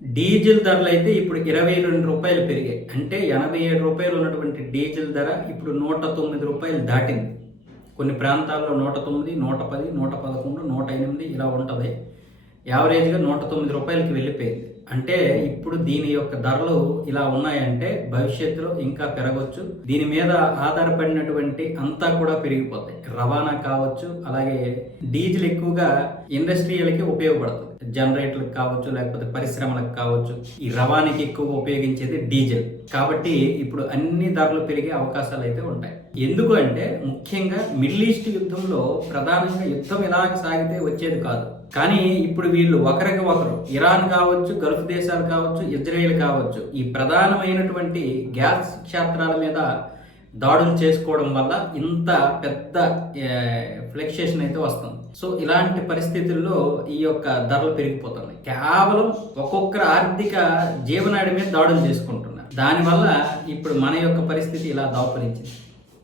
Diesel ధరలైతే ఇప్పుడు రూ. 22 పెరిగాయి. అంటే రూ. 87 ఉన్నటువంటి డీజిల్ ధర ఇప్పుడు రూ. 109 దాటింది. కొన్ని ప్రాంతాల్లో 109, 110, 111, 108 ఇలా ఉంటది. యావరేజ్‌గా రూ. 109కి వెళ్ళిపోయింది. అంటే ఇప్పుడు దీని యొక్క ధరలు ఇలా ఉన్నాయంటే భవిష్యత్తులో ఇంకా పెరగొచ్చు. దీని మీద ఆధారపడినటువంటి అంతా కూడా పెరిగిపోతాయి. రవాణా కావచ్చు, అలాగే డీజిల్ ఎక్కువగా ఇండస్ట్రియల్‌కి ఉపయోగపడుతుంది. జనరేటర్లకు కావచ్చు, లేకపోతే పరిశ్రమలకు కావచ్చు. ఈ రవాణాకి ఎక్కువగా ఉపయోగించేది డీజిల్. కాబట్టి ఇప్పుడు అన్ని ధరలు పెరిగే అవకాశాలు అయితే ఉంటాయి. ఎందుకు అంటే ముఖ్యంగా మిడిల్ ఈస్ట్ యుద్ధంలో ప్రధానంగా యుద్ధం ఇలాగ సాగితే వచ్చేది కాదు. కానీ ఇప్పుడు వీళ్ళు ఒకరికి ఒకరు ఇరాన్ కావచ్చు, గల్ఫ్ దేశాలు కావచ్చు, ఇజ్రాయెల్ కావచ్చు, ఈ ప్రధానమైనటువంటి గ్యాస్ క్షేత్రాల మీద దాడులు చేసుకోవడం వల్ల ఇంత పెద్ద ఫ్లక్చుయేషన్ అయితే వస్తుంది. సో ఇలాంటి పరిస్థితుల్లో ఈ యొక్క ధరలు పెరిగిపోతున్నాయి. కేవలం ఒక్కొక్కరు ఆర్థిక జీవనాడి మీద దాడులు చేసుకుంటున్నారు. దానివల్ల ఇప్పుడు మన యొక్క పరిస్థితి ఇలా దాపురించింది.